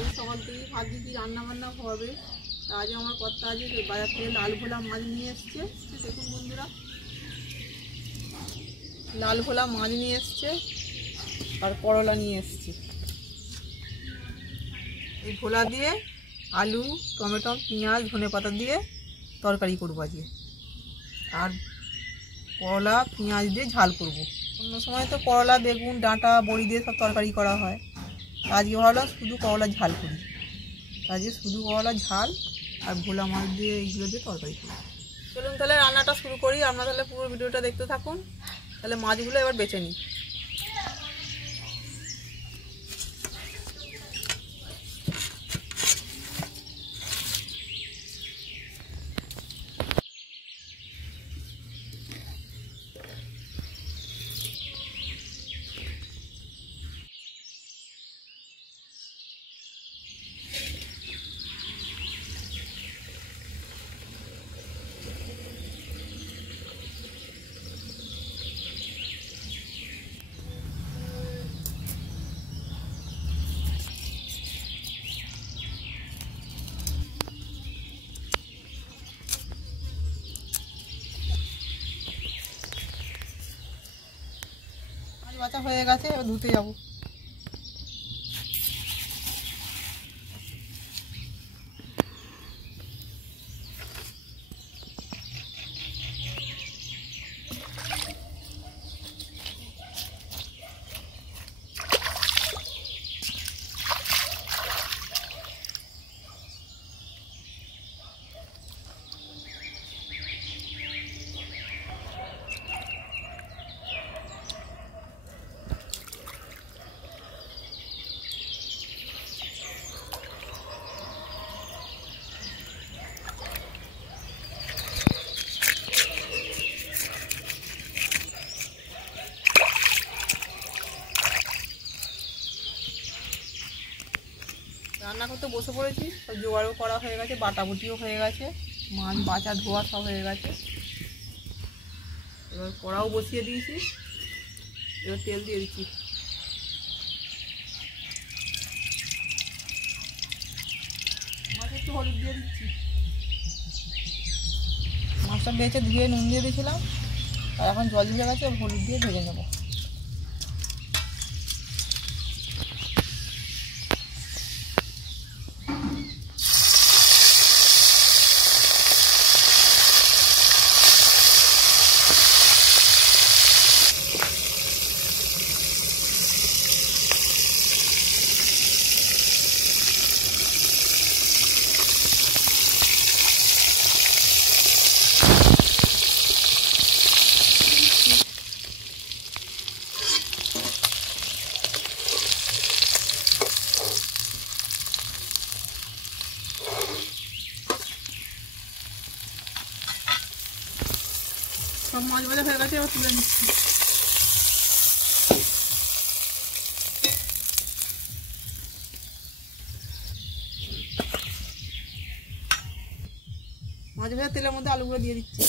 আজ সকাল থেকেই ভাবছি কি রান্না বান্না হবে। আজ আমার কর্তা আজ বাজার থেকে লাল ভোলা মাছ নিয়ে এসছে। দেখুন বন্ধুরা, লাল ভোলা মাছ নিয়ে এসছে আর করলা নিয়ে এসছে। এই ভোলা দিয়ে আলু, টমেটো, পেঁয়াজ, ধনেপাতা দিয়ে তরকারি করবো আজকে। আর করলা পেঁয়াজ দিয়ে ঝাল করব। অন্য সময় তো করলা, বেগুন, ডাঁটা, বড়ি দিয়ে সব তরকারি করা হয়। আজকে ভাবলাম শুধু করলা ঝাল করি। আজকে শুধু করলা ঝাল আর ভোলা মাছ দিয়ে এইগুলো দিয়ে তরকারি করি। চলুন তাহলে রান্নাটা শুরু করি। আপনারা তাহলে পুরো ভিডিওটা দেখতে থাকুন। তাহলে মাছগুলো এবার বেছে নিই। বাছা হয়ে গেছে, এবার ধুতে যাবো। রান্না করতে বসে পড়েছি। সব জোগাড়ও করা হয়ে গেছে, বাটাবুটিও হয়ে গেছে, মাছ বাছা ধোয়া সব হয়ে গেছে। এবার কড়াও বসিয়ে দিয়েছি। এবার তেল দিয়ে দিচ্ছি। মাছ একটু হলুদ দিয়ে দিচ্ছি। মাছটা বেছে ধুয়ে নুন দিয়ে দিয়েছিলাম, আর এখন জল দিয়ে গেছে, হলুদ দিয়ে ভেজে নেবো। সব মাছ ভাজা হয়ে গেছে, এবার তুলে নিচ্ছি। মাছ ভাজা তেলের মধ্যে আলুগুলো দিয়ে দিচ্ছি।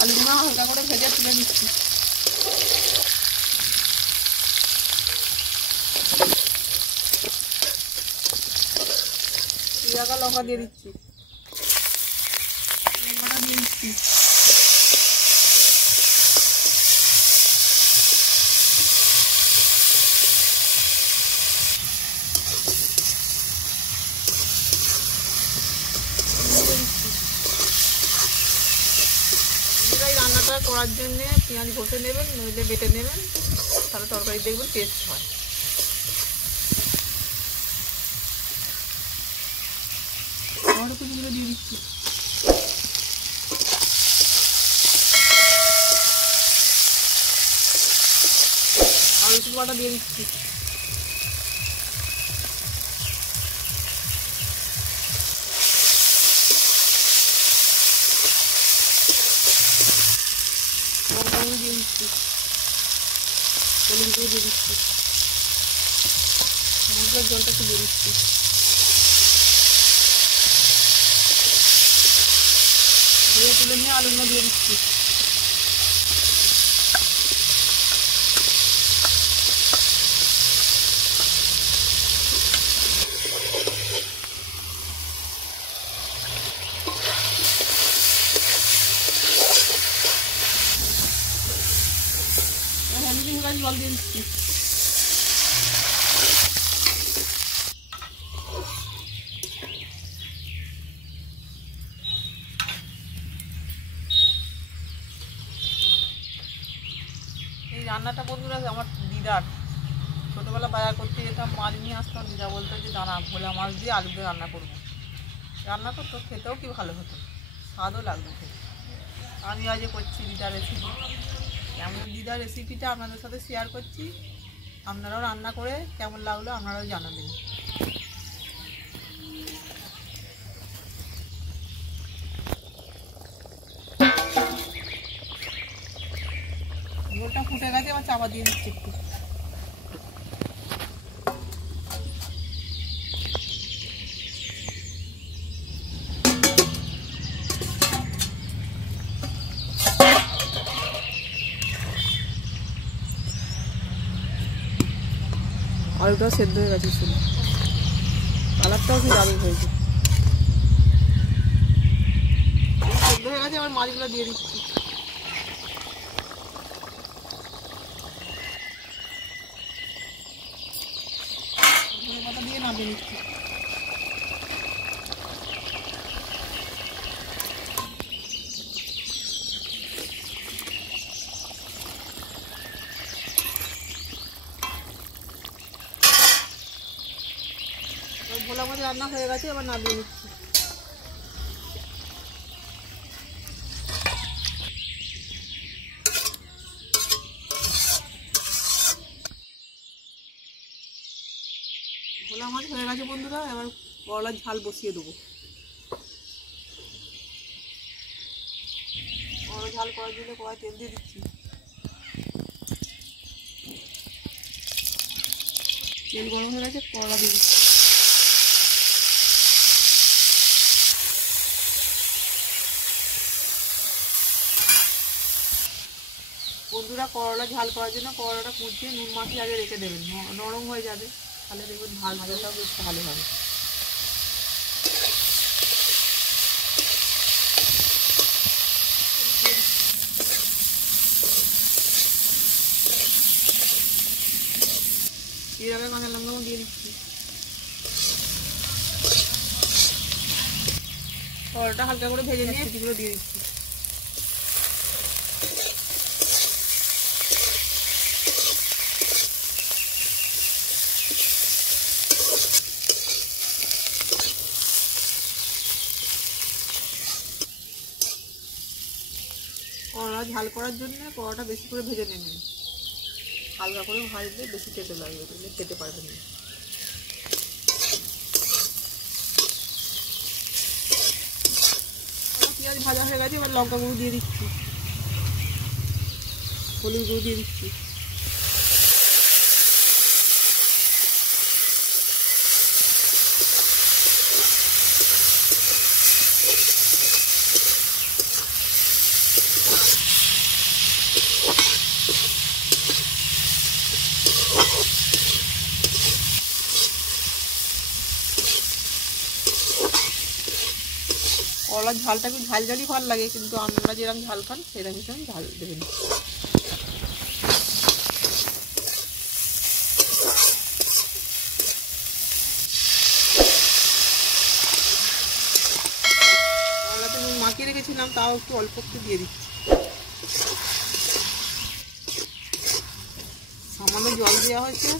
আলুগুলো হালকা করে ভেজে তুলে নিচ্ছি। জিরা লঙ্কা দিয়ে দিচ্ছি। লঙ্কাটা দিয়ে দিচ্ছি। রান্নাটা করার জন্য পেঁয়াজ ঘষে নেবেন, নইলে বেটে নেবেন, তাহলে তরকারি দেখবেন টেস্ট হয়। টমেটো কুচিগুলো দিয়ে দিচ্ছি। আর রসুন বাটা দিয়ে দিচ্ছি। লঙ্কা দিয়ে দিচ্ছি। হলুদ দিয়ে দিচ্ছি। মশলার জলটা একটু দিয়ে দিচ্ছি। দিয়ে তুলে নিয়ে আলুগুলো দিয়ে দিচ্ছি। দিয়ে দিচ্ছি। এই রান্নাটা বন্ধুরা আমার দিদার, ছোটোবেলা বাজার করতে যেতাম, মাছ নিয়ে আসতাম, দিদা বলতো যে দাঁড়া ভোলা মাছ দিয়ে আলু দিয়ে রান্না করবো। রান্না করতো, খেতেও কি ভালো হতো, স্বাদও লাগতো খেতে। আমি আজ করছি দিদার রেসিপি। কেমন দিদার রেসিপিটা আপনাদের সাথে শেয়ার করছি, আপনারাও রান্না করে কেমন লাগলো আপনারাও জানাবেন। ঝোলটা ফুটে গেছে, আবার চাপা দিয়ে দিচ্ছি একটু। আলুটাও সেদ্ধ হয়ে গেছে, শুনে কালারটাও কি দারুণ হয়েছে। সেদ্ধ হয়ে গেছে, আবার মাছগুলো দিয়ে দিচ্ছি। পাতা দিয়ে নামিয়ে নিচ্ছি। ভোলা মাছ রান্না হয়ে গেছে, এবার নামিয়ে নিচ্ছি। ভোলা মাছ হয়ে গেছে বন্ধুরা, এবার করলার ঝাল বসিয়ে দেবো। করলার ঝাল করার জন্য কড়াই তেল দিয়ে দিচ্ছি। তেল গরম হয়ে গেছে, করলা দিয়ে দিচ্ছি। বন্ধুরা করলা ঝাল করার জন্য করলাটা কুচিয়ে নুন মাখিয়ে আগে রেখে দেবেন, নরম হয়ে যাবে, তাহলে দেখবেন ঝাল ভাজাটাও বেশ ভালো হবে। এইভাবে কাঁচা লঙ্কাও দিয়ে দিচ্ছি। করলাটা হালকা করে ভেজে নিয়ে এগুলো দিয়ে দিচ্ছি। করলা ঝাল করার জন্য করলাটা বেশি করে ভেজে নেবেন, হালকা করে ভাজলে বেশি খেতে লাগবে, তাহলে খেতে পারবেন না। পেঁয়াজ ভাজা হয়ে গেছে, এবার লঙ্কা গুঁড়ো দিয়ে দিচ্ছি, হলুদ গুঁড়ো দিয়ে দিচ্ছি। করলার ঝালটা একটু ঝাল ঝালই ভালো লাগে, কিন্তু আপনারা যেরকম ঝাল খান সেরকম হিসেবে ঝাল দেবেন। করলাতে নুন মাখিয়ে রেখেছিলাম, তাও একটু অল্প একটু দিয়ে দিচ্ছি। সামান্য জল দেওয়া হয়েছে,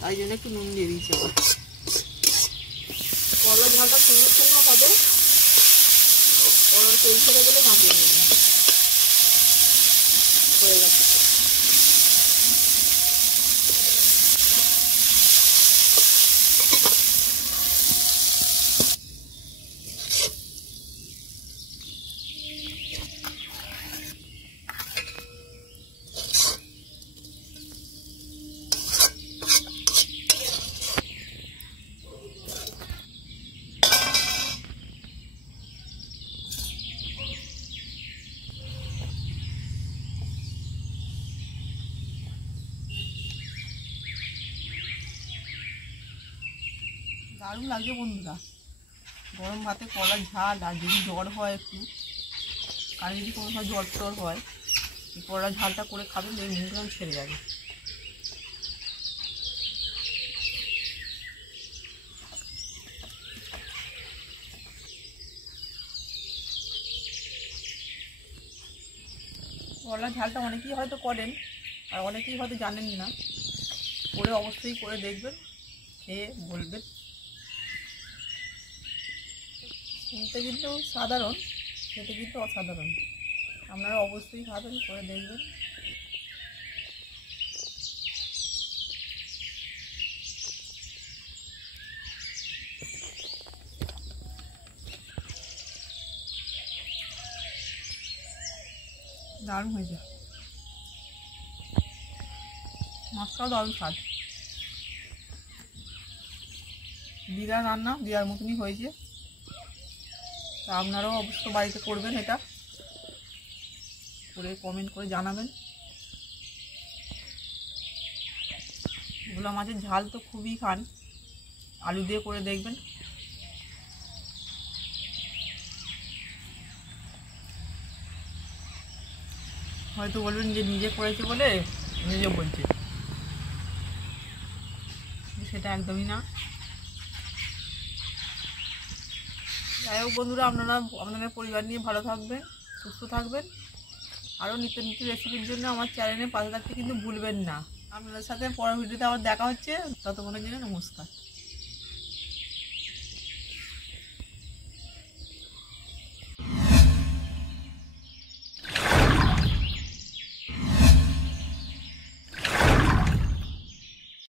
তাই জন্য একটু নুন দিয়ে দিয়েছি। আবার করলার ঝালটা শুকনো শুকনো হবে, করলার তেল ছেড়ে গেলে নামিয়ে নেবেন। হয়ে গেছে। দারুণ লাগছে বন্ধুরা, গরম ভাতে করলার ঝাল। আর যদি জ্বর হয় একটু, আর যদি কোনো সময় জ্বর টর হয়, এই করলার ঝালটা করে খাবেন, এই মুখটাও ছেড়ে যাবে। করলার ঝালটা অনেকেই হয়তো করেন আর অনেকেই হয়তো জানেন না, করে অবশ্যই করে দেখবেন, খেয়ে বলবেন। শুনতে কিন্তু সাধারণ, খেতে কিন্তু অসাধারণ। আপনারা অবশ্যই খাবেন, করে দেখবেন। দারুণ হয়েছে, মাছটাও দারুণ স্বাদ। দিদার রান্না দিদার মতনই হয়েছে। তা আপনারাও অবশ্য বাড়িতে করবেন, এটা করে কমেন্ট করে জানাবেন। ভোলা মাছের ঝাল তো খুবই খান, আলু দিয়ে করে দেখবেন। হয়তো বলবেন যে নিজে করেছে বলে নিজে বলছে, সেটা একদমই না। যাই হোক বন্ধুরা, আপনারা আপনাদের পরিবার নিয়ে ভালো থাকবেন, সুস্থ থাকবেন। আরও নিত্য নিত্য রেসিপির জন্য আমার চ্যানেলে পাশে থাকতে কিন্তু ভুলবেন না। আপনাদের সাথে পরের ভিডিওতে আবার দেখা হচ্ছে, ততক্ষণের জন্য নমস্কার।